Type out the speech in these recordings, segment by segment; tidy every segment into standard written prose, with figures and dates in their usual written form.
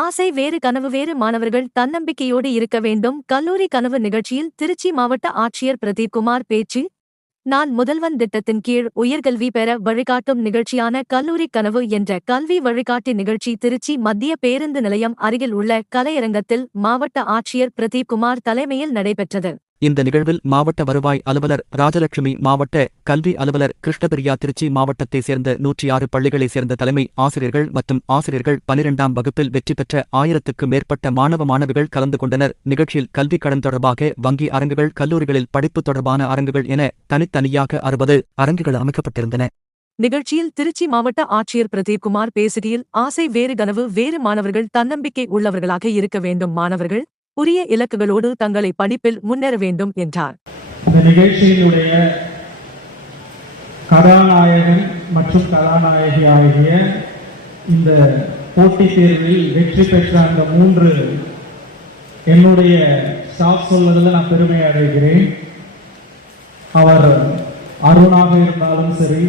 ஆசை வேறு கனவு வேறு மாணவர்கள் தன்னம்பிக்கையோடு இருக்க வேண்டும். கல்லூரி கனவு நிகழ்ச்சியில் திருச்சி மாவட்ட ஆட்சியர் பிரதீப்குமார் பேச்சு. நான் முதல்வன் திட்டத்தின் கீழ் உயர்கல்வி பெற வழிகாட்டும் நிகழ்ச்சியான கல்லூரி கனவு என்ற கல்வி வழிகாட்டி நிகழ்ச்சி திருச்சி மத்திய பேருந்து நிலையம் அருகில் உள்ள கலையரங்கத்தில் மாவட்ட ஆட்சியர் பிரதீப்குமார் தலைமையில் நடைபெற்றது. இந்த நிகழ்வில் மாவட்ட வருவாய் அலுவலர் ராஜலட்சுமி, மாவட்ட கல்வி அலுவலர் கிருஷ்ணபிரியா, திருச்சி மாவட்டத்தைச் சேர்ந்த 106 பள்ளிகளைச் சேர்ந்த தலைமை ஆசிரியர்கள் மற்றும் ஆசிரியர்கள் 12ஆம் வகுப்பில் வெற்றி பெற்ற 1000க்கும் மேற்பட்ட மாணவ மாணவிகள் கலந்து கொண்டனர். நிகழ்ச்சியில் கல்வி கடன் தொடர்பாக வங்கி அரங்குகள், கல்லூரிகளில் படிப்பு தொடர்பான அரங்குகள் என தனித்தனியாக 60 அரங்குகள் அமைக்கப்பட்டிருந்தன. நிகழ்ச்சியில் திருச்சி மாவட்ட ஆட்சியர் பிரதீப்குமார் பேசுகையில், ஆசை வேறு கனவு வேறு மாணவர்கள் தன்னம்பிக்கை உள்ளவர்களாக இருக்க வேண்டும். மாணவர்கள் உரிய இலக்குகளோடு தங்களை படிப்பில் முன்னேற வேண்டும் என்றார். இந்த நிகழ்ச்சியினுடைய கதாநாயகன் மற்றும் கதாநாயகி ஆகிய இந்த போட்டித் தேர்வில் வெற்றி பெற்ற அந்த 3 என்னுடைய ஸ்டாஃப் சொல்வதில் நான் பெருமை அடைகிறேன். அவர் அருணாக இருந்தாலும் சரி,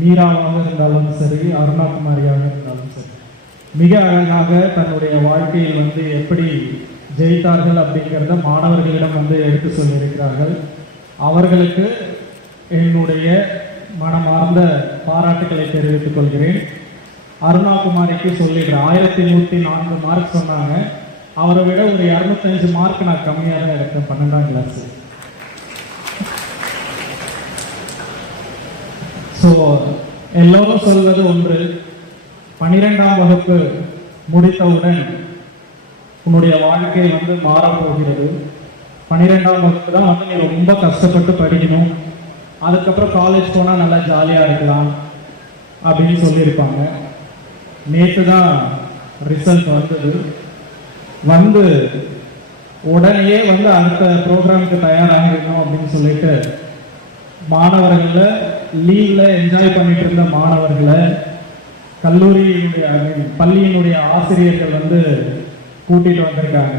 மீராவாக இருந்தாலும் சரி, அருணாகுமாரியாக இருந்தாலும் சரி, மிக அழகாக தன்னுடைய வாழ்க்கையில் எப்படி ஜெயித்தார்கள் அப்படிங்கிறத மாணவர்களிடம் எடுத்து சொல்லியிருக்கிறார்கள். அவர்களுக்கு என்னுடைய மனமார்ந்த பாராட்டுக்களை தெரிவித்துக் கொள்கிறேன். அருணாகுமாரிக்கு சொல்லிடுறேன், 1104 மார்க் சொன்னாங்க. அவரை விட ஒரு 205 மார்க் நான் கம்மியாக தான் எடுத்தேன் 12ஆம் கிளாஸ். ஸோ எல்லோரும் சொல்வது ஒன்று, 12ஆம் வகுப்பு முடித்தவுடன் உன்னுடைய வாழ்க்கை மாறப்போகிறது. 12ஆம் வகுப்பு தான் நீ ரொம்ப கஷ்டப்பட்டு படிக்கணும், அதுக்கப்புறம் காலேஜ் போனால் நல்லா ஜாலியாக இருக்கலாம் அப்படின்னு சொல்லியிருப்பாங்க. நேற்று தான் ரிசல்ட் உடனே அடுத்த ப்ரோக்ராமுக்கு தயாராகிருக்கணும் அப்படின்னு சொல்லிட்டு மாணவர்களை லீவில் என்ஜாய் பண்ணிட்டு இருந்த மாணவர்களை கல்லூரியினுடைய பள்ளியினுடைய ஆசிரியர்கள் கூட்டிட்டு வந்திருக்காங்க.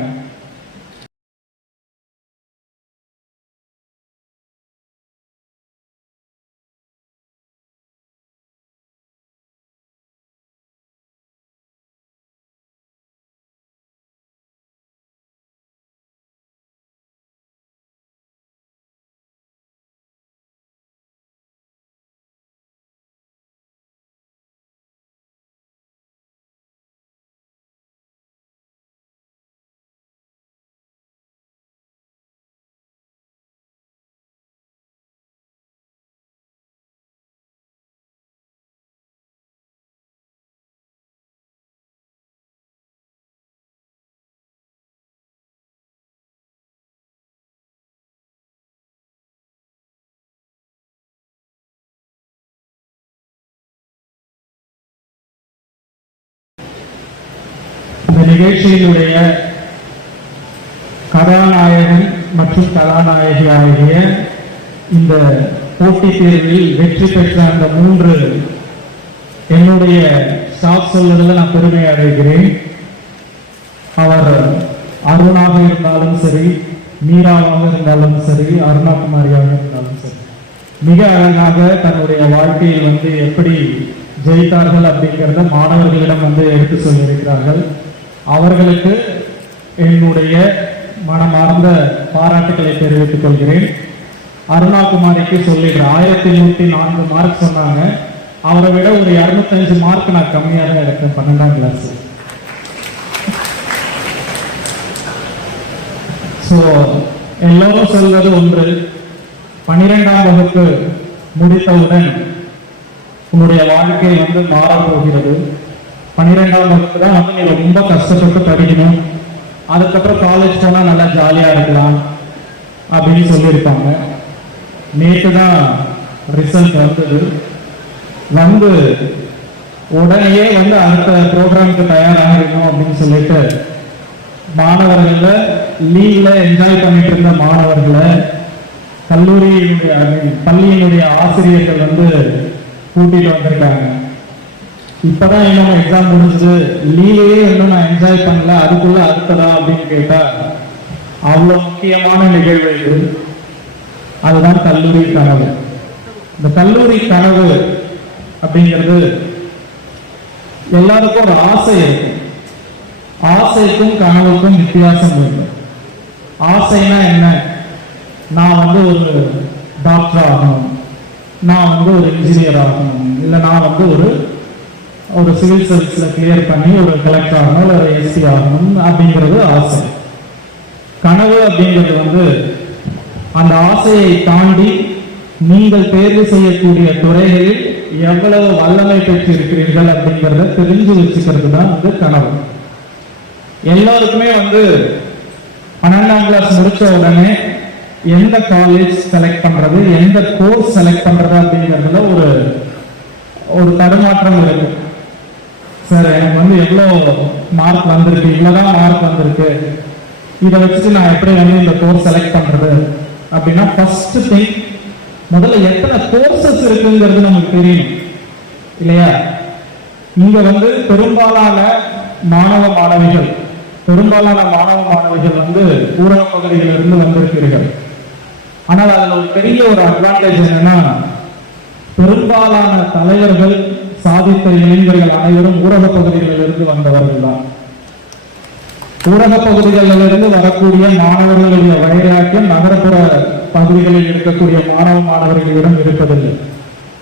இந்த நிகழ்ச்சியினுடைய கதாநாயகன் மற்றும் கதாநாயகி ஆகிய இந்த போட்டித் தேர்வில் வெற்றி பெற்ற அந்த 3 என்னுடைய ஸ்டாஃப் சொல்வதில் நான் பெருமை அடைகிறேன். அவர் அருணாக இருந்தாலும் சரி, மீராவாக இருந்தாலும் சரி, அருணாகுமாரியாக இருந்தாலும் சரி, மிக அழகாக தன்னுடைய வாழ்க்கையில் எப்படி ஜெயித்தார்கள் அப்படிங்கிறத மாணவர்களிடம் எடுத்து சொல்லியிருக்கிறார்கள். அவர்களுக்கு என்னுடைய மனமார்ந்த பாராட்டுக்களை தெரிவித்துக் கொள்கிறேன். அருணாகுமாரிக்கு சொல்லிடுறேன், 1104 மார்க் சொன்னாங்க. அவரை விட ஒரு 205 மார்க் நான் கம்மியாக தான் எடுத்தேன் 12ஆம் கிளாஸ். ஸோ எல்லோரும் சொல்வது ஒன்று, 12ஆம் வகுப்பு முடித்தவுடன் உன்னுடைய வாழ்க்கை மாறப்போகிறது. 12ஆம் வகுப்பு தான் நீ ரொம்ப கஷ்டப்பட்டு படிக்கணும், அதுக்கப்புறம் காலேஜ் போனால் நல்லா ஜாலியாக இருக்கலாம் அப்படின்னு சொல்லியிருப்பாங்க. நேற்று தான் ரிசல்ட் உடனே அடுத்த ப்ரோக்ராமுக்கு தயாராகிருக்கணும் அப்படின்னு சொல்லிட்டு மாணவர்களை லீவில் என்ஜாய் பண்ணிட்டு இருந்த மாணவர்களை கல்லூரியினுடைய பள்ளியினுடைய ஆசிரியர்கள் கூட்டிட்டு வந்திருக்காங்க. இப்பதான் இன்னும் எக்ஸாம் முடிஞ்சது, லீவே நான் என்ஜாய் பண்ணல, அதுக்குள்ள அடுத்ததா அப்படின்னு கேட்டா அவ்வளவு முக்கியமான நிகழ்வு இது. அதுதான் கல்லூரி கனவு. இந்த கல்லூரி கனவு அப்படிங்கிறது எல்லாருக்கும் ஒரு ஆசை இருக்கு. ஆசைக்கும் கனவுக்கும் வித்தியாசம் இருக்கு. ஆசைனா என்ன? நான் வந்து ஒரு டாக்டர் ஆகணும், நான் வந்து ஒரு இன்ஜினியர் ஆகணும், இல்லை நான் வந்து ஒரு சிவில் சர்வீஸ்ல கிளியர் பண்ணி ஒரு கலெக்டர் ஆகணும், ஒரு எஸ்பி ஆகணும் அப்படிங்கிறது ஆசை. கனவு அப்படிங்கிறது வந்து அந்த ஆசையை தாண்டி நீங்கள் தேர்வு செய்யக்கூடிய துறைகளில் எவ்வளவு வல்லமை பெற்று இருக்கிறீர்கள் அப்படிங்கிறத தெரிஞ்சு வச்சுக்கிறது தான் வந்து கனவு. எல்லாருக்குமே வந்து 12ஆம் கிளாஸ் முடிச்ச உடனே எந்த காலேஜ் செலக்ட் பண்றது, எந்த கோர்ஸ் செலக்ட் பண்றது அப்படிங்கிறதுல ஒரு தடுமாற்றம் இருக்கு. சார் எனக்கு வந்து எவ்வளோ மார்க் வந்திருக்கு, இவ்வளவுதான் மார்க் வந்திருக்கு, இதை வச்சுட்டு நான் எப்படி வந்து இந்த கோர்ஸ் செலக்ட் பண்றது அப்படின்னா, ஃபர்ஸ்ட் திங் முதல்ல எத்தனை கோர்சஸ் இருக்குங்கிறது நமக்கு தெரியும் இல்லையா? இங்க வந்து பெரும்பாலான மாணவ மாணவிகள் வந்து ஊரக பகுதிகளிலிருந்து வந்திருக்கிறீர்கள். ஆனால் அதுல ஒரு பெரிய ஒரு அட்வான்டேஜ் என்னன்னா, பெரும்பாலான தலைவர்கள், சாதித்த இளைஞர்கள் அனைவரும் ஊரக பகுதிகளிலிருந்து வந்தவர்கள் தான். ஊரக பகுதிகளிலிருந்து வரக்கூடிய மாணவர்களுடைய வைராக்கியம் நகரப்புற பகுதிகளில் இருக்கக்கூடிய மாணவர்களிடம் இருப்பதில்லை.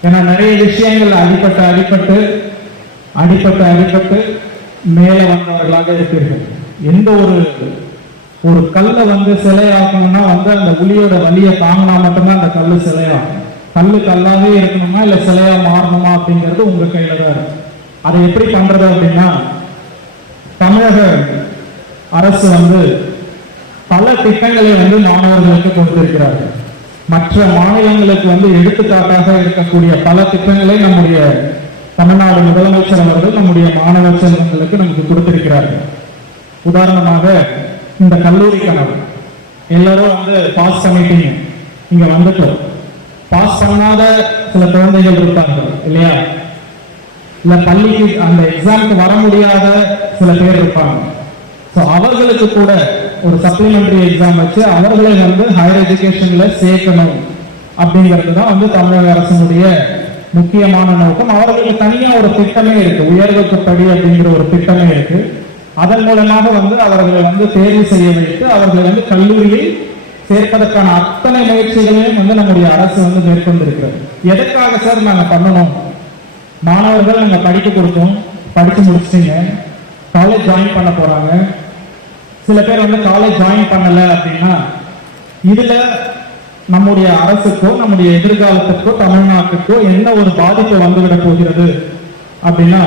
ஏன்னா நிறைய விஷயங்கள் அடிப்பட்டு மேல வந்தவர்களாக இருப்பீர்கள். எந்த ஒரு கல்லை வந்து சிலையாக்கணும்னா வந்து அந்த உளியோட வலியை தாங்கினா மட்டும்தான் அந்த கல்லு சிலையாகும். கல்லு கல்லாவே இருக்கணும்னா இல்ல சிலையா மாறணுமா அப்படிங்கிறது உங்க கையில தான் இருக்கு. அதை எப்படி பண்றது அப்படின்னா, தமிழக அரசு வந்து பல திட்டங்களை வந்து மாணவர்களுக்கு கொண்டிருக்கிறார்கள். மற்ற மாநிலங்களுக்கு வந்து எடுத்துக்காட்டாக இருக்கக்கூடிய பல திட்டங்களை நம்முடைய தமிழ்நாடு முதலமைச்சர் அவர்கள் நம்முடைய மாணவ செல்வங்களுக்கு நமக்கு கொடுத்திருக்கிறார்கள். உதாரணமாக இந்த கல்லூரி கனவு எல்லாரும் வந்து பாஸ் பண்ணிட்டீங்க, இங்க வந்துட்டு பாஸ் பண்ணாத சில குழந்தைகள் இருப்பாங்க இல்லையா? இல்ல பள்ளிக்கு அந்த எக்ஸாமுக்கு வர முடியாத சில பேர் இருப்பாங்க. அவர்களுக்கு கூட ஒரு சப்ளிமெண்டரி எக்ஸாம் வச்சு அவர்களை வந்து ஹையர் எஜுகேஷன்ல சேர்க்கணும் அப்படிங்கிறது தான் வந்து தமிழக அரசினுடைய முக்கியமான நோக்கம். அவர்களுக்கு தனியா ஒரு திட்டமே இருக்கு, உயர்வுக்கு படி அப்படிங்கிற ஒரு திட்டமே இருக்கு. அதன் மூலமாக வந்து அவர்களை வந்து தேர்வு செய்ய வைத்து அவர்களை வந்து கல்லூரியில் சேர்ப்பதற்கான அத்தனை முயற்சிகளையும் வந்து நம்முடைய அரசு வந்து மேற்கொண்டிருக்கிறது. எதற்காக சார் நாங்க பண்ணணும்? மாணவர்கள் நாங்க படிக்க கொடுத்தோம், படிச்சு முடிச்சிட்டீங்க, காலேஜ் ஜாயின் பண்ண போறாங்க. சில பேர் வந்து காலேஜ் ஜாயின் பண்ணல அப்படின்னா இதுல நம்முடைய அரசுக்கோ நம்முடைய எதிர்காலத்துக்கோ தமிழ்நாட்டுக்கோ என்ன ஒரு பாதிப்பு வந்துவிட போகிறது அப்படின்னா,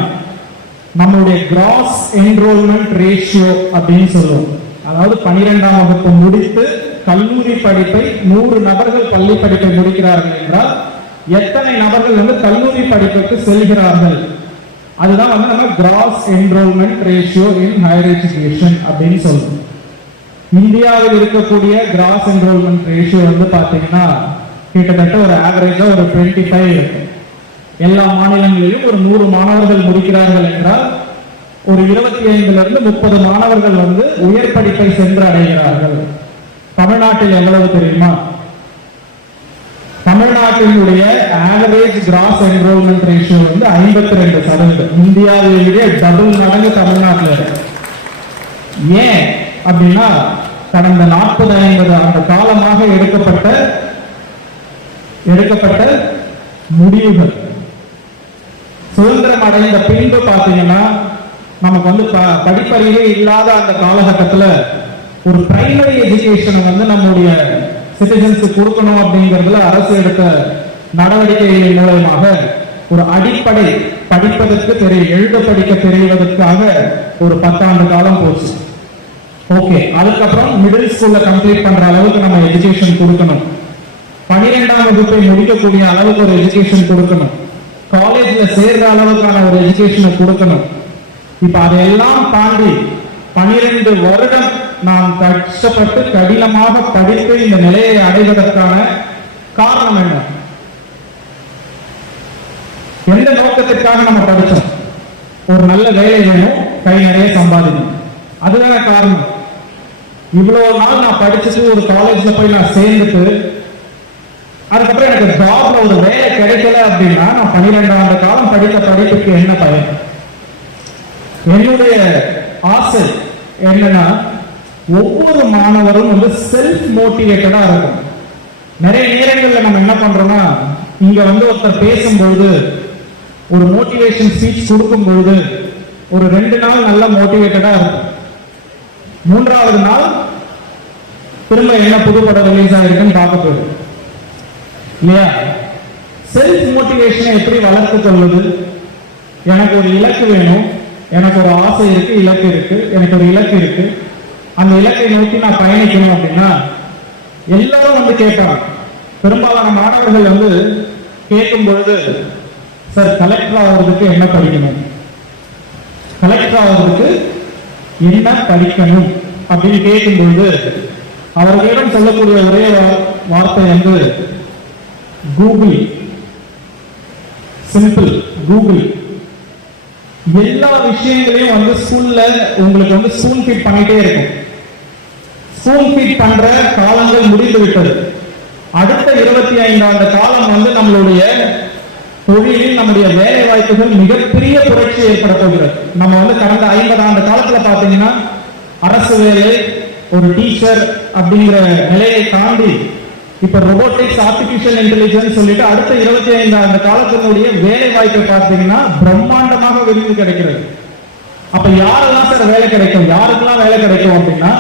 நம்மளுடைய கிராஸ் என்ரோல்மெண்ட் ரேஷியோ அப்படின்னு சொல்லுவோம். அதாவது 12ஆம் வகுப்பு முடித்து கல்லூரி படிப்பை 100 நபர்கள் பள்ளி படிப்பை முடிக்கிறார்கள் என்றால் எத்தனை நபர்கள் வந்து கல்லூரி படிப்புக்கு செல்கிறார்கள், அதுதான் வந்து நம்ம cross enrolment ratio in higher education அப்படின்னு சொல்றோம். இந்தியாவில் இருக்கக்கூடிய கிராஸ் என்ரோல்மெண்ட் ரேஷியோ வந்து பாத்தீங்கன்னா கிட்டத்தட்ட ஒரு ஆவரேஜா ஒரு 25 இருக்கு. எல்லா மாநிலங்களிலும் ஒரு 100 மாணவர்கள் முடிக்கிறார்கள் என்றால் ஒரு 25 இருந்து 30 மாணவர்கள் வந்து உயர் படிப்பை சென்று அடைகிறார்கள். தமிழ்நாட்டில் எவ்வளவு தெரியுமா? தமிழ்நாட்டினுடைய ஆவரேஜ் கிராஸ் என்ரோல்மெண்ட் ரேஷியோ வந்து 52%. இந்தியாவிலேயே டபுள் மடங்கு தமிழ்நாட்டில் இருக்கு. ஏன் அப்படின்னா, கடந்த 40-50 ஆண்டு காலமாக எடுக்கப்பட்ட முடிவுகள். சுதந்திரம் அடைந்த பின்பு பாத்தீங்கன்னா நமக்கு வந்து படிப்பறிவே இல்லாத அந்த காலகட்டத்தில் ஒரு பிரைமரி எஜுகேஷனை வந்து நம்முடைய சிட்டிசன்ஸுக்கு கொடுக்கணும் அப்படிங்கிறதுல அரசு எடுத்த நடவடிக்கைகளின் மூலமாக ஒரு அடிப்படை படிப்பதற்கு எழுத படிக்க தெரிவதற்காக ஒரு 10 ஆண்டு காலம் போச்சு. ஓகே, அதுக்கப்புறம் மிடில் ஸ்கூல்ல கம்ப்ளீட் பண்ற அளவுக்கு நம்ம எஜுகேஷன் கொடுக்கணும். 12ஆம் வகுப்பை முடிக்கக்கூடிய அளவுக்கு ஒரு எஜுகேஷன் கொடுக்கணும். காலேஜ்ல சேர்ற அளவுக்கான ஒரு எஜுகேஷனை கொடுக்கணும். இப்ப அதையெல்லாம் தாண்டி 12 வருடம் நாம் கஷ்டப்பட்டு கடினமாக படித்து இந்த நிலையை அடைவதற்கான காரணம் என்ன? எந்த நோக்கத்திற்காக நம்ம படிச்சோம்? ஒரு நல்ல வேலை வேணும், கை நிறைய சம்பாதிக்கணும், அதுதான காரணம். இவ்வளவு நாள் நான் படிச்சுட்டு ஒரு காலேஜ்ல போய் நான் சேர்ந்துட்டு அதுக்கப்புறம் எனக்கு ஜாப்ல ஒரு வேலை கிடைக்கல அப்படின்னா நான் 12 ஆண்டு காலம் படித்த படிப்புக்கு என்ன பயன்? என்னுடைய ஆசை என்னன்னா ஒவ்வொரு மாணவரும் வந்து செல்ஃப் மோட்டிவேட்டடா இருக்கும். நிறைய நேரங்கள்ல நம்ம என்ன பண்றோம்னா, இங்க வந்து ஒருத்தர் பேசும்போது, ஒரு மோட்டிவேஷன் ஸ்பீச் கொடுக்கும்போது ஒரு 2 நாள் நல்ல மோட்டிவேட்டடா இருக்கும். 3வது நாள் திரும்ப என்ன புது படம் ரிலீஸ் ஆகிருக்குன்னு பார்க்க போகுது இல்லையா? செல்ஃப் மோட்டிவேஷனை எப்படி வளர்த்து கொள்வது? எனக்கு ஒரு இலக்கு வேணும், எனக்கு ஒரு ஆசை இருக்கு, இலக்கு இருக்கு, எனக்கு ஒரு இலக்கு இருக்கு, அந்த இலக்கை நோக்கி நான் பயணிக்கணும் அப்படின்னா எல்லாரும் வந்து கேட்பாங்க. பெரும்பாலான மாணவர்கள் வந்து கேட்கும் பொழுது, சார் கலெக்டர் ஆகிறதுக்கு என்ன படிக்கணும், கலெக்டர் ஆகிறதுக்கு என்ன படிக்கணும் அப்படின்னு கேட்கும்பொழுது அவர்களிடம் சொல்லக்கூடிய ஒரே வார்த்தை வந்து கூகுள். Simple, Google. எல்லா விஷயங்களையும் வந்து ஸ்கூல்ல உங்களுக்கு வந்து ஸ்பூன் ஃபீட் பண்ணிட்டே இருக்கும். ஸ்பூன் ஃபீட் பண்ற காலங்கள் முடிந்து விட்டது. அடுத்த 25 ஆண்டு காலம் வந்து நம்மளுடைய தொழிலில் நம்முடைய வேலை வாய்ப்புகள் மிகப்பெரிய புரட்சி ஏற்பட போகிறது. நம்ம வந்து கடந்த 50 ஆண்டு காலத்துல பாத்தீங்கன்னா அரசு வேலை, ஒரு டீச்சர் அப்படிங்கிற நிலையை தாண்டி இப்ப ரொபோட்டிக்ஸ், ஆர்டிபிஷியல் இன்டெலிஜென்ஸ் சொல்லிட்டு அடுத்த 25 ஆண்டு காலத்தினுடைய வேலை வாய்ப்பை பார்த்தீங்கன்னா பிரம்மாண்டமாக விருது கிடைக்கிறது. அப்ப யாரெல்லாம் சார் வேலை கிடைக்கும், யாருக்கெல்லாம் வேலை கிடைக்கும் அப்படின்னா,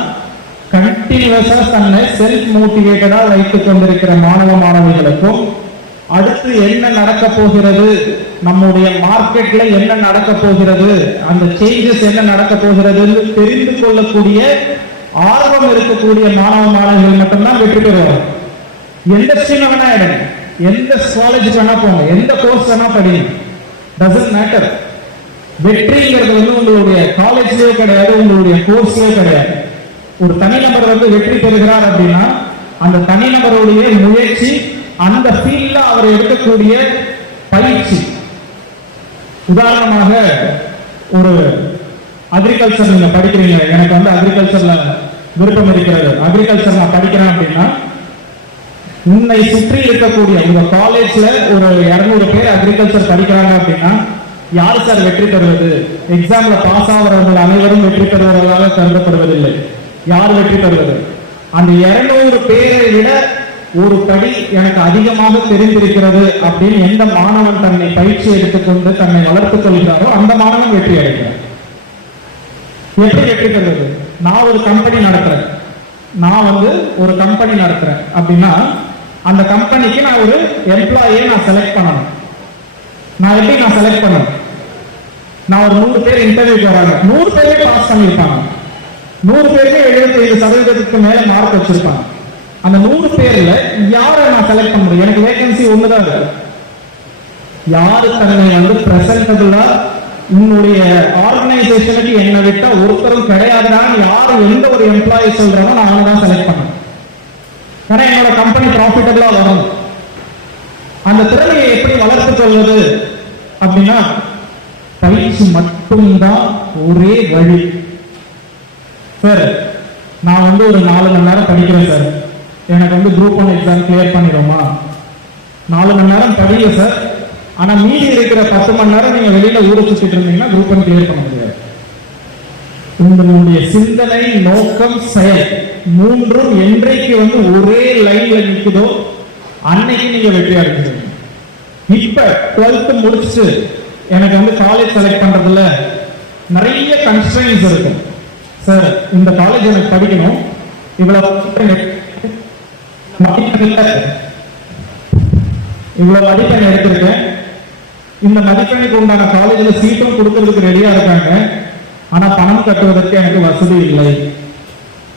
கண்டினியூஸா தன்னை செல்ஃப் மோட்டிவேட்டடா வைத்துக் கொண்டிருக்கிற மாணவ மாணவிகளுக்கும், அடுத்து என்ன நடக்க போகிறது, நம்முடைய மார்க்கெட்ல என்ன நடக்க போகிறது, அந்த சேஞ்சஸ் என்ன நடக்க போகிறது தெரிந்து கொள்ளக்கூடிய ஆர்வம் இருக்கக்கூடிய மாணவ மாணவிகள் மட்டும்தான் வெற்றி பெறுவாங்க. எந்த ஸ்ட்ரீம் வேணா எடுங்க, எந்த காலேஜுக்கு வேணா போங்க, எந்த கோர்ஸ் வேணா படிங்க, டசன்ட் மேட்டர். வெற்றிங்கிறது வந்து உங்களுடைய காலேஜ்லயே கிடையாது, உங்களுடைய கோர்ஸ்லயே கிடையாது. ஒரு தனிநபர் வந்து வெற்றி பெறுகிறார் அப்படின்னா அந்த தனிநபருடைய முயற்சி, அந்த ஃபீல்ட்ல அவர் எடுக்கக்கூடிய பயிற்சி. உதாரணமாக ஒரு அக்ரிகல்ச்சர் நீங்க படிக்கிறீங்க, எனக்கு வந்து அக்ரிகல்ச்சர்ல விருப்பம் இருக்கிறது, அக்ரிகல்ச்சர் நான் படிக்கிறேன் அப்படின்னா, உன்னை சுற்றி இருக்கக்கூடிய உங்க காலேஜ்ல ஒரு 200 பேர் அக்ரிகல்ச்சர் படிக்கிறாங்க அப்படின்னா யார் சார் வெற்றி பெறுவது? எக்ஸாம்ல பாஸ் ஆகிறவர்கள் அனைவரும் வெற்றி பெறுவதாக கருதப்படுவதில்லை. யார் வெற்றி பெறுவது? அந்த 200 பேரை விட ஒரு படி எனக்கு அதிகமாக தெரிந்திருக்கிறது அப்படின்னு எந்த மாணவன் தன்னை பயிற்சி எடுத்துக்கொண்டு தன்னை வளர்த்துக் கொள்கிறாரோ அந்த மாணவன் வெற்றி அடைகிறார். எப்படி வெற்றி பெறுவது? நான் ஒரு கம்பெனி நடத்துறேன், நான் வந்து ஒரு கம்பெனி நடத்துறேன் அப்படின்னா அந்த கம்பெனிக்கு நான் ஒரு எம்ப்ளாயியை நான் செலக்ட் பண்ணணும். நான் எப்படி நான் செலக்ட் பண்ணணும்? நான் ஒரு 100 பேர் இன்டர்வியூக்கு வராங்க, 100 பேரே பாஸ் பண்ணியிருப்பாங்க, 100 பேருக்கு 75% மேல மார்க் வச்சிருப்பாங்க. அந்த 100 பேர்ல யாரை நான் செலக்ட் பண்ண முடியும்? எனக்கு வேகன்சி ஒண்ணுதான் இருக்கு. யாரு தன்னை வந்து பிரசன்டபிளா உன்னுடைய ஆர்கனைசேஷனுக்கு என்ன விட்டா ஒருத்தரும் கிடையாதுதான் யாரு எந்த ஒரு எம்ப்ளாயி சொல்றோமோ நான் அவனை தான் செலக்ட் பண்ணேன். ஏன்னா என்னோட கம்பெனி ப்ராஃபிட்டபிளா வரும். அந்த திறமையை எப்படி வளர்த்துக் கொள்வது அப்படின்னா பயிற்சி மட்டும்தான் ஒரே வழி. சார் நான் வந்து ஒரு 4 மணி நேரம் படிக்கிறேன் சார், எனக்கு வந்து குரூப் 1 எக்ஸாம் கிளியர் பண்ணிடுமா? 4 மணி நேரம் படிங்க சார், ஆனா மீதி இருக்கிற 10 மணி நேரம் நீங்க வெளியில ஊரை சுத்திட்டு இருந்தீங்கன்னா குரூப் 1 கிளியர் பண்ண முடியாது. உங்களுடைய சிந்தனை, நோக்கம், செயல் மூன்றும் என்றைக்கு வந்து ஒரே லைன்ல நிக்குதோ அன்னைக்கு நீங்க வெற்றி அடைஞ்சிருங்க. இப்ப 12th முடிச்சுட்டு எனக்கு வந்து காலேஜ் செலக்ட் பண்றதுல நிறைய கன்ஸ்ட்ரெயின்ஸ் இருக்கும். சார் இந்த காலேஜ் எனக்கு படிக்கணும், இவ்வளவு மதிப்பெண் எடுத்திருக்கேன், இந்த மதிப்பெண்ணுக்கு உண்டான காலேஜ்ல சீட்டும் கொடுக்கறதுக்கு ரெடியா இருக்காங்க, ஆனா பணம் கட்டுவதற்கு எனக்கு வசதி இல்லை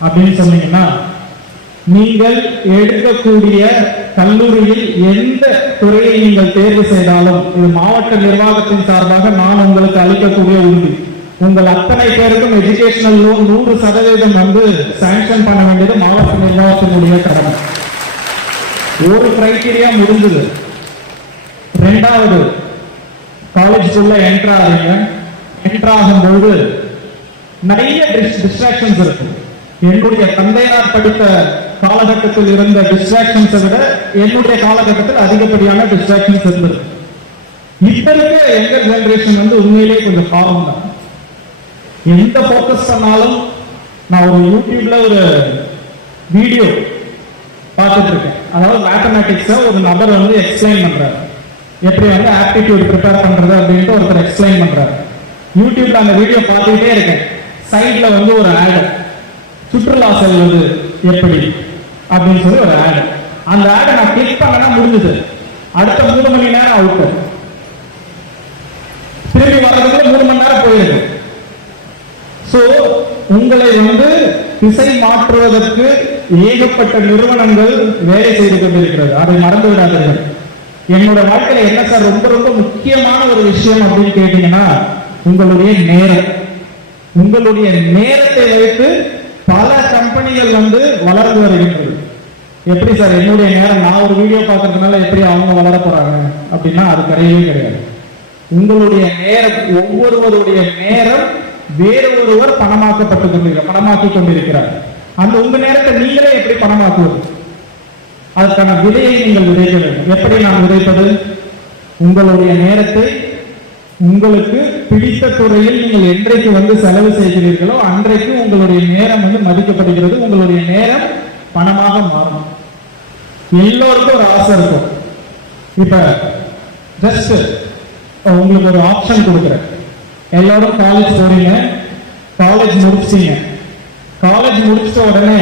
அப்படின்னு சொன்னீங்கன்னா நீங்கள் எடுக்கக்கூடிய கல்லூரியில் எந்த துறையை நீங்கள் தேர்வு செய்தாலும் இது மாவட்ட நிர்வாகத்தின் சார்பாக நான் உங்களுக்கு அளிக்கக்கூடிய உறுதி, உங்கள் அத்தனை பேருக்கும் எஜுகேஷனல் லோன் 100% வந்து சாங்ஷன் பண்ண வேண்டியது மாவட்ட நிர்வாகத்தினுடைய கடமை. ஒரு கிரைட்டீரியா முடிஞ்சது. 2வது காலேஜுக்குள்ள என்ட்ரு ஆகுங்க. என்ட்ரு ஆகும்போது நிறைய டிஸ்ட்ராக்ஷன்ஸ் இருக்கும். என்னுடைய தந்தையார் படித்த காலகட்டத்தில் இருந்த டிஸ்ட்ராக்ஷன்ஸை விட என்னுடைய காலகட்டத்தில் அதிகப்படியான டிஸ்ட்ராக்ஷன்ஸ் இருந்தது. இப்ப இருக்க யங்கர் ஜெனரேஷன் வந்து உண்மையிலேயே கொஞ்சம் பாவம் தான். எந்த ஃபோக்கஸ் பண்ணாலும் நான் ஒரு யூடியூப்ல ஒரு வீடியோ பார்த்துட்டு இருக்கேன். அதாவது மேத்தமேட்டிக்ஸை ஒரு நபர் வந்து எக்ஸ்பிளைன் பண்றாரு, எப்படி வந்து ஆப்டிடியூட் ப்ரிப்பேர் பண்றது அப்படின்ட்டு ஒருத்தர் எக்ஸ்பிளைன் பண்றாரு. யூடியூப்ல அந்த வீடியோ பார்த்துக்கிட்டே இருக்கேன். சைட்ல வந்து ஒரு ஆட், சுற்றுலா செல்வது எப்படி அப்படின்னு சொல்லி ஒரு ஆட். அந்த ஆடை நான் கிளிக் பண்ணனா முடிஞ்சது. அடுத்த 3 மணி நேரம் அவுட். திரும்பி வர்றதுக்கு 3 மணி நேரம் போயிருக்கு. சோ உங்களை வந்து திசை மாற்றுவதற்கு ஏகப்பட்ட நிறுவனங்கள் வேலை செய்து கொண்டிருக்கிறது. அதை மறந்து விடாதீர்கள். என்னோட வாழ்க்கையில என்ன சார் ரொம்ப ரொம்ப முக்கியமான ஒரு விஷயம் அப்படின்னு கேட்டீங்கன்னா, உங்களுடைய நேரம். உங்களுடைய நேரத்தை வைத்து பல கம்பெனிகள் வந்து வளர்ந்து வருகின்றது. எப்படி சார் என்னுடைய நேரம், நான் ஒரு வீடியோ பார்க்கறதுனால எப்படி அவங்க வளர போறாங்க அப்படின்னா அது கிடையவே கிடையாது. உங்களுடைய நேரம், ஒவ்வொருவருடைய நேரம் வேற ஒருவர் பணமாக்கி கொண்டிருக்கிறார். அந்த உங்க நேரத்தை நீங்களே எப்படி பணமாக்குவது? அதற்கான விதையை நீங்கள் விதைக்க வேண்டும். எப்படி நான் விதைப்பது? உங்களுடைய நேரத்தை உங்களுக்கு பிடித்த துறையில் நீங்கள் என்றைக்கு வந்து செலவு செய்கிறீர்களோ அன்றைக்கு உங்களுடைய நேரம் வந்து மதிக்கப்படுகிறது. உங்களுடைய நேரம் பணமாக மாறும். எல்லோருக்கும் ஒரு ஆசை இருக்கும். இப்ப ஜஸ்ட் உங்களுக்கு ஒரு ஆப்ஷன் கொடுக்குறேன். எல்லாரும் காலேஜ் போறீங்க, காலேஜ் முடிச்சிட்டீங்க. காலேஜ் முடிச்சிட்ட உடனே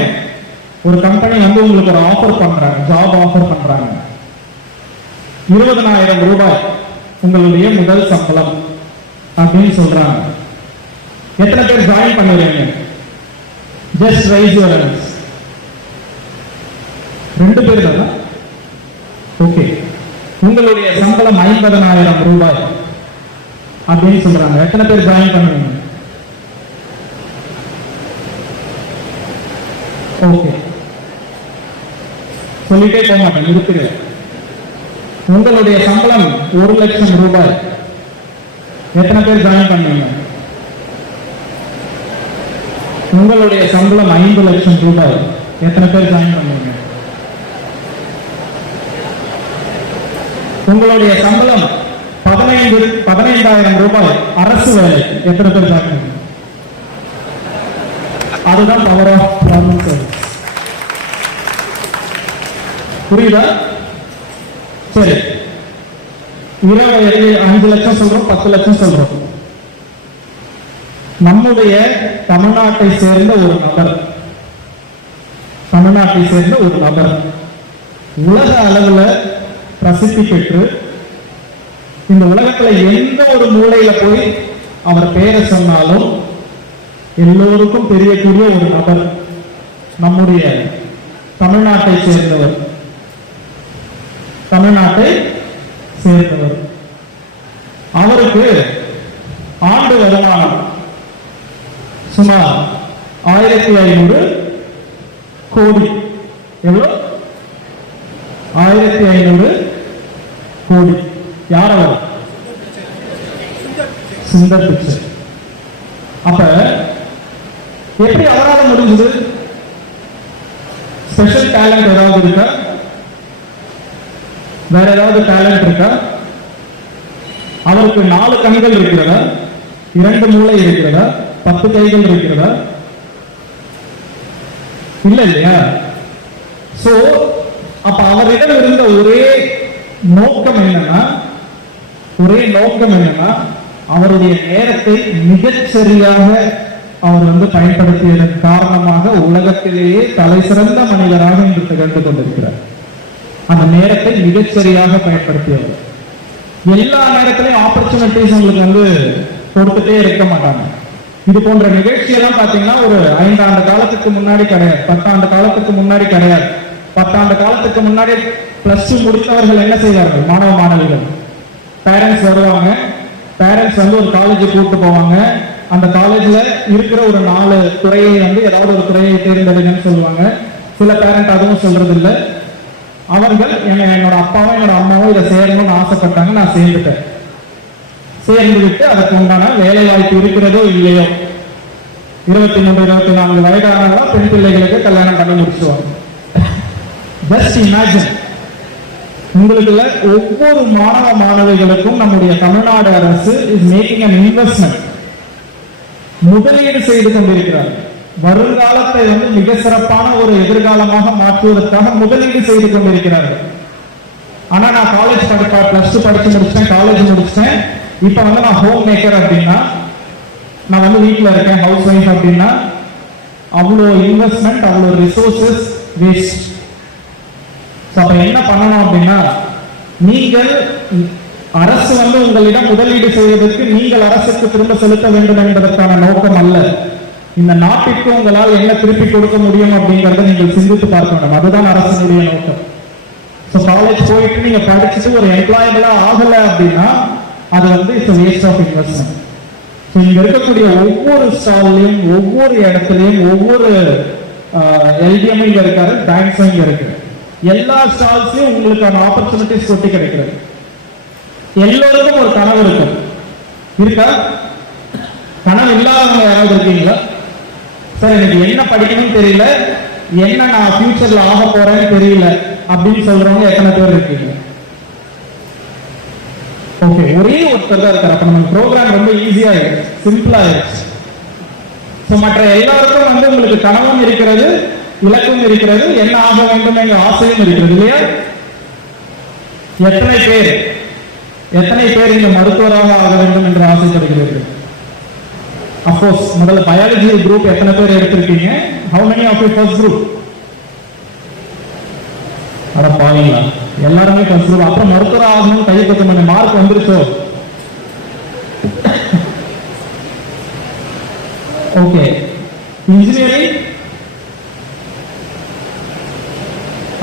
ஒரு கம்பெனி வந்து உங்களுக்கு ஒரு ஆஃபர் பண்றாங்க, ஜாப் ஆஃபர் பண்றாங்க. 20,000 ரூபாய் உங்களுடைய முதல் சம்பளம் அப்படின்னு சொல்றாங்க. எத்தனை பேர் ஜாயின் பண்ணுவீங்க? Just raise your hands. 2 பேர் தானா? ஓகே. உங்களுடைய சம்பளம் 50,000 ரூபாய் அப்படின்னு சொல்றாங்க. எத்தனை பேர் ஜாயின் பண்ணுவீங்க? ஓகே, சொல்லிட்டே போக மாட்டேன், இருக்கிறேன். உங்களுடைய சம்பளம் 1,00,000 ரூபாய். எத்தனை பேர் ஜாயின் பண்ணுவீங்க? உங்களுடைய சம்பளம் 5,00,000 ரூபாய். எத்தனை பேர் ஜாயின் பண்ணுவீங்க? உங்களுடைய சம்பளம் 15,000 ரூபாய் அரசு வேலை. எத்தனை பேர் ஜாயின் பண்ணுவீங்க? அதுதான் பவர் ஆஃப் ப்ராப்ளம் சால்விங். புரியுதா? சரி, 5 லட்சம் சொல்றோம், 10 லட்சம் சொல்றோம். நம்முடைய தமிழ்நாட்டை சேர்ந்த ஒரு நபர் உலக அளவுல பிரசித்தி பெற்று இந்த உலகத்துல எந்த ஒரு மூலையில போய் அவர் பெயரை சொன்னாலும் எல்லோருக்கும் தெரியக்கூடிய ஒரு நபர் நம்முடைய தமிழ்நாட்டை சேர்ந்தவர். அவருக்கு ஆண்டு வருமானம் சுமார் 1,500 கோடி. எவ்வளவு? 1,500 கோடி. யார் அவர்? சுந்தர் பிச்சை. அப்ப எப்படி அவரால் முடிஞ்சது? ஸ்பெஷல் டேலண்ட் ஏதாவது இருக்கா? வேற ஏதாவது டேலண்ட் இருக்கா? அவருக்கு 4 கண்கள் இருக்கிறதா? 2 மூளை இருக்கிறதா? 10 கைகள் இருக்கிறதா? இல்ல இல்லையா? சோ அப்ப அவரிடம் இருந்த ஒரே நோக்கம் என்னன்னா அவருடைய நேரத்தை மிகச்சரியாக அவர் வந்து பயன்படுத்தியதன் காரணமாக உலகத்திலேயே தலை சிறந்த மனிதராக இன்று திகழ்ந்து கொண்டிருக்கிறார். அந்த நேரத்தை மிகச்சரியாக பயன்படுத்தியவர். எல்லா நேரத்திலையும் ஆப்பர்ச்சுனிட்டிஸ் உங்களுக்கு வந்து கொடுத்துட்டே இருக்க மாட்டாங்க. இது போன்ற நிகழ்ச்சியெல்லாம் பாத்தீங்கன்னா ஒரு 5 ஆண்டு காலத்துக்கு முன்னாடி கிடையாது, 10 ஆண்டு காலத்துக்கு முன்னாடி கிடையாது. 10 ஆண்டு காலத்துக்கு முன்னாடி +2 முடித்தவர்கள் என்ன செய்வார்கள்? மாணவ மாணவிகள் பேரண்ட்ஸ் வருவாங்க. பேரண்ட்ஸ் வந்து ஒரு காலேஜுக்கு கூப்பிட்டு போவாங்க. அந்த காலேஜ்ல இருக்கிற ஒரு 4 துறையை வந்து ஏதாவது ஒரு துறையை தேர்ந்தெடுங்கன்னு சொல்லுவாங்க. சில பேரண்ட் அதுவும் சொல்றது இல்லை. அவர்கள் என்னோட அப்பாவும் என்னோட அம்மாவும் இதை சேரணும்னு ஆசைப்பட்டாங்க. நான் சேர்ந்துட்டேன். சேர்ந்து விட்டு அதுக்கு உண்டான வேலை வாய்ப்பு இருக்கிறதோ இல்லையோ 23, 24 வயதானவங்க பெண் பிள்ளைகளுக்கு கல்யாணம் பண்ணி முடிச்சுவாங்க. Just imagine. உங்களுக்குள்ள ஒவ்வொரு மாணவ மாணவிகளுக்கும் நம்முடைய தமிழ்நாடு அரசு இஸ் மேக்கிங் அன் இன்வெஸ்ட்மெண்ட். முதலீடு செய்து கொண்டிருக்கிறார்கள். வருங்காலத்தை வந்து மிக சிறப்பான ஒரு எதிர்காலமாக மாற்றுவதற்காக முதலீடு செய்து கொண்டிருக்கிறார்கள். ஆனா நான் காலேஜ் பிளஸ் டூ படிச்சு முடிச்சிட்டேன், காலேஜ் முடிச்சிட்டேன், இப்ப வந்து நான் ஹோம் மேக்கர் அப்படின்னா, நான் வந்து வீட்டுல இருக்கேன், ஹவுஸ் ஒய்ஃப் அப்படின்னா, அவ்வளோ இன்வெஸ்ட்மெண்ட், அவ்வளோ ரிசோர்சஸ் வேஸ்ட். அப்ப என்ன பண்ணணும் அப்படின்னா, நீங்கள் அரசு வந்து உங்களிடம் முதலீடு செய்வதற்கு நீங்கள் அரசுக்கு திரும்ப செலுத்த வேண்டும் என்பதற்கான நோக்கம் அல்ல. இந்த நாட்டிற்கு உங்களால் என்ன திருப்பி கொடுக்க முடியும் அப்படிங்கறத நீங்கள் சிந்தித்து பார்க்க வேண்டும். அதுதான் அரசினுடைய நோக்கம். காலேஜ் போயிட்டு நீங்க படிச்சுட்டு ஒரு எம்ப்ளாயபிளா ஆகல அப்படின்னா அது வந்து இட்ஸ் வேஸ்ட் ஆஃப் இன்வெஸ்ட்மெண்ட். இங்க இருக்கக்கூடிய ஒவ்வொரு ஸ்டால்லையும், ஒவ்வொரு இடத்துலையும், ஒவ்வொரு எல்டிஎம் இங்க இருக்காரு, பேங்க்ஸ் இங்க இருக்கு, எல்லா ஸ்டால்ஸ்லயும் உங்களுக்கான ஆப்பர்ச்சுனிட்டிஸ் கொட்டி கிடைக்கிறது. எல்லோருக்கும் ஒரு கனவு இருக்கும், இருக்கா? கனவு இல்லாதவங்க யாராவது இருக்கீங்களா? சார் எனக்கு என்ன படிக்கணும்னு தெரியல, என்ன நான் ஃபியூச்சர்ல ஆக போறேன்னு தெரியல அப்படின்னு சொல்றவங்க எத்தனை பேர் இருக்கீங்க? ஓகே, ஒரே ஒருத்தர் தான் இருக்காரு. அப்ப நம்ம ப்ரோக்ராம் ரொம்ப ஈஸியா ஆயிடுச்சு, சிம்பிளா ஆயிடுச்சு. மற்ற எல்லாருக்கும் வந்து உங்களுக்கு கனவும் இருக்கிறது, இலக்கும் இருக்கிறது, என்ன ஆக வேண்டும் என்ற ஆசையும் இருக்கிறது இல்லையா? எத்தனை பேர் இந்த மருத்துவராக ஆக வேண்டும் என்று ஆசைப்படுகிறீர்கள்? அஃப்கோர்ஸ் முதல்ல பயாலஜி குரூப் எத்தனை பேர் எடுத்திருக்கீங்க? how many of you first group? அட பாருங்களா, எல்லாருமே ஃபர்ஸ்ட் குரூப். அப்புறம் மருத்துவர் ஆகணும் கை தட்ட மார்க் வந்துருச்சோ? ஓகே, இன்ஜினியரிங்,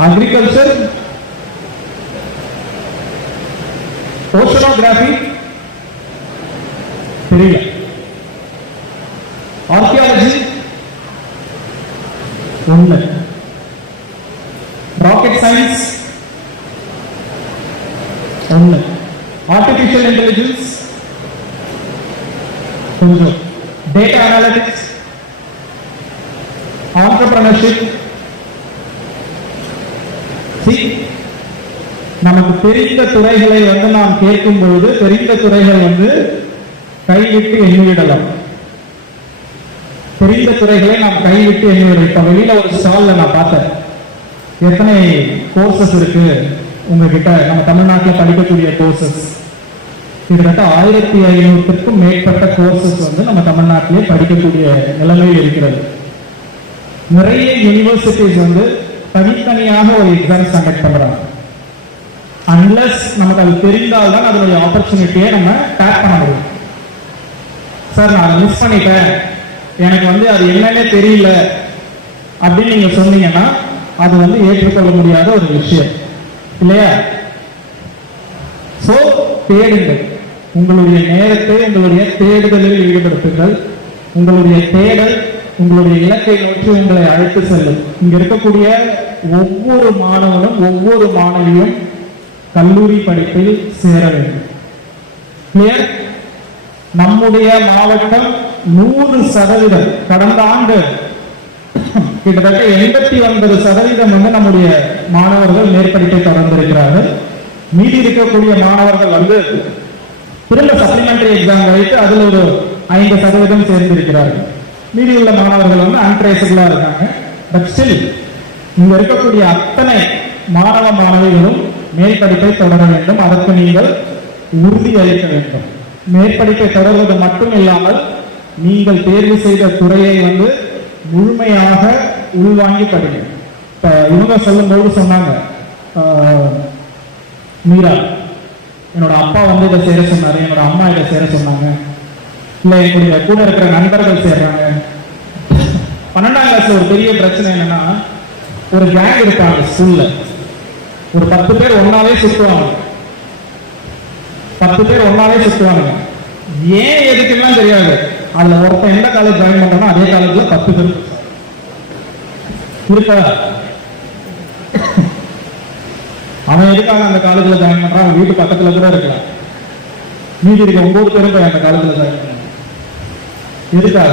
அக்ரிகல்ச்சர், ஓஷனோகிராஃபி தெரியல, ஆர்கியாலஜி ஒண்ணு, ராக்கெட் சயின்ஸ் ஒண்ணு, ஆர்டிபிஷியல் இன்டெலிஜென்ஸ் கொஞ்சம், டேட்டா அனாலிட்டிக்ஸ், ஆண்டர்பிரனர்ஷிப். நமக்கு தெரிந்த துறைகளை வந்து நாம் கேட்கும் பொழுது தெரிந்த துறைகள் வந்து கைவிட்டு எண்ணிவிடலாம். தெரிந்த துறைகளை நாம் கைவிட்டு எண்ணிவிடலாம். இப்ப வெளியில ஒரு ஸ்டால்ல நான் பார்த்தேன், எத்தனை கோர்சஸ் இருக்கு உங்ககிட்ட, நம்ம தமிழ்நாட்டில் படிக்கக்கூடிய கோர்சஸ் கிட்டத்தட்ட 1500க்கும் மேற்பட்ட கோர்சஸ் வந்து நம்ம தமிழ்நாட்டிலே படிக்கக்கூடிய நிலைமையில் இருக்கிறது. நிறைய யூனிவர்சிட்டிஸ் வந்து தனித்தனியாக ஒரு எக்ஸாம்ஸ் கண்டக்ட் பண்றாங்க. அன்லஸ் நமக்கு அது தெரிந்தால்தான் அதனுடைய ஆப்பர்ச்சுனிட்டியை நம்ம டேப் பண்ண முடியும். சார் நான் அதை மிஸ் பண்ணிட்டேன், எனக்கு வந்து அது என்னன்னே தெரியல அப்படின்னு நீங்க சொன்னீங்கன்னா அது வந்து ஏற்றுக்கொள்ள முடியாத ஒரு விஷயம் இல்லையா? சோ தேடுங்கள், உங்களுடைய நேரத்தை உங்களுடைய தேடுதலில் ஈடுபடுத்துங்கள். உங்களுடைய தேடல் உங்களுடைய இலக்கை நோக்கி உங்களை அழைத்து செல்லும். இங்க இருக்கக்கூடிய ஒவ்வொரு மாணவனும் ஒவ்வொரு மாணவியும் கல்லூரி படிப்பில் சேர வேண்டும். கிளியர்? நம்முடைய மாவட்டம் 100% கடந்த ஆண்டு கிட்டத்தட்ட 89% வந்து நம்முடைய மாணவர்கள் மேற்படிப்பை தொடர்ந்திருக்கிறார்கள். மீதி இருக்கக்கூடிய மாணவர்கள் வந்து திரும்ப சப்ளிமெண்டரி எக்ஸாம் வைத்து அதில் ஒரு 5% சேர்ந்திருக்கிறார்கள். மீதி உள்ள மாணவர்கள் வந்து அன்ட்ரேசபிளா இருக்காங்க. பட் ஸ்டில் இங்க இருக்கக்கூடிய அத்தனை மாணவ மாணவிகளும் மேற்படிப்பை தொடர வேண்டும். அதற்கு நீங்கள் உறுதி அளிக்க வேண்டும். மேற்படிப்பை தொடர்வது மட்டும் இல்லாமல் நீங்கள் தேர்வு செய்த துறையை வந்து முழுமையாக உள்வாங்கி படிங்க. இப்ப இவங்க சொல்லும்போது சொன்னாங்க, மீரா என்னோட அப்பா வந்து இதை சேர சொன்னாரு, என்னோட அம்மா இதை சேர சொன்னாங்க, இல்ல என்னுடைய கூட இருக்கிற நண்பர்கள் சேர்றாங்க. 12ஆம் கிளாஸ்ல ஒரு பெரிய பிரச்சனை என்னன்னா, ஒரு கேங் இருப்பாங்க ஸ்கூல்ல, ஒரு 10 பேர் ஒன்னாவே சுத்துவாங்க. 10 பேர் ஒன்னாவே சுத்துவாங்க. ஏன் எதுக்குலாம் தெரியாது. அதுல ஒருத்தன் எந்த காலேஜ் ஜாயின் பண்றானோ அதே காலேஜ்ல 10 பேர் இருக்கா. அவன் எதுக்காக அந்த காலேஜ்ல ஜாயின் பண்றான்? அவன் வீட்டு பக்கத்துல கூட இருக்கலாம். மீதி இருக்க 9 பேரும் போய் அந்த காலேஜ்ல ஜாயின் பண்ண எதுக்காக?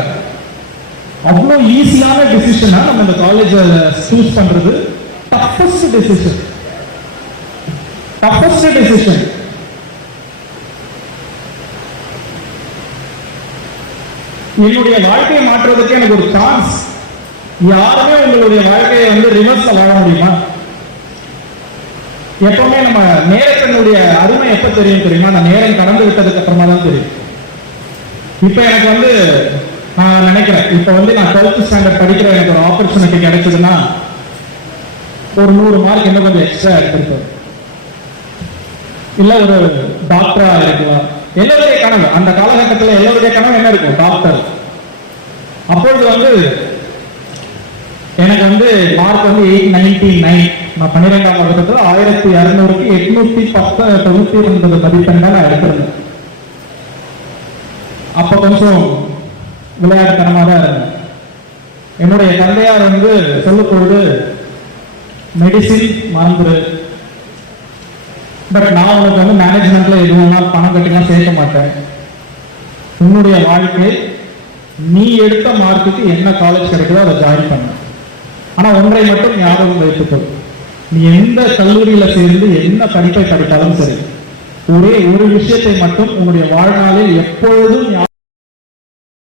அவ்வளவு ஈஸியான டிசிஷனா நம்ம இந்த காலேஜ் சூஸ் பண்றது டஃபஸ்ட் டிசிஷன். என்னுடைய வாழ்க்கையை மாற்றுவதற்கு எனக்கு ஒரு சான்ஸ். யாருமே உங்களுடைய வாழ்க்கையை வந்து ரிவர்ஸ்ல வாழ முடியுமா? எப்பவுமே நம்ம நேரத்தினுடைய அருமை எப்ப தெரியும் தெரியுமா? அந்த நேரம் கடந்து விட்டதுக்கு அப்புறமா தான் தெரியும். இப்ப எனக்கு வந்து நான் நினைக்கிறேன், இப்ப வந்து நான் 12th ஸ்டாண்டர்ட் படிக்கிற எனக்கு ஒரு ஆப்பர்ச்சுனிட்டி கிடைச்சதுன்னா ஒரு 100 மார்க் இன்னும் கொஞ்சம் எக்ஸ்ட்ரா எடுத்திருப்பேன். இல்ல ஒரு டாக்டரா இருக்கலாம். எல்லோருடைய கனவு அந்த காலகட்டத்தில் எல்லோருடைய கனவு என்ன இருக்கும்? டாக்டர். அப்பொழுது வந்து எனக்கு வந்து மார்க் வந்து 899. நான் 12ஆம் வகுப்புல 1200க்கு 899 மதிப்பெண்கள் நான் எடுத்திருந்தேன். அப்ப கொஞ்சம் விளையாட்டுத்தனமாக தான் இருந்தேன். என்னுடைய தந்தையார் வந்து சொல்லப்பொழுது மெடிசின் மறந்துரு, பட் நான் உனக்கு வந்து மேனேஜ்மெண்ட்ல எதுவும் பணம் கட்டிலாம் சேர்க்க மாட்டேன். உன்னுடைய வாழ்க்கை நீ எடுத்த மார்க்குக்கு என்ன காலேஜ் கிடைக்குதோ அதை ஜாயின் பண்ண. ஆனா ஒன்றை மட்டும் ஞாபகம் வைத்துக்கொள், நீ எந்த கல்லூரியில சேர்ந்து என்ன படிப்பை படித்தாலும் சரி, ஒரே ஒரு விஷயத்தை மட்டும் உன்னுடைய வாழ்நாளில் எப்பொழுதும்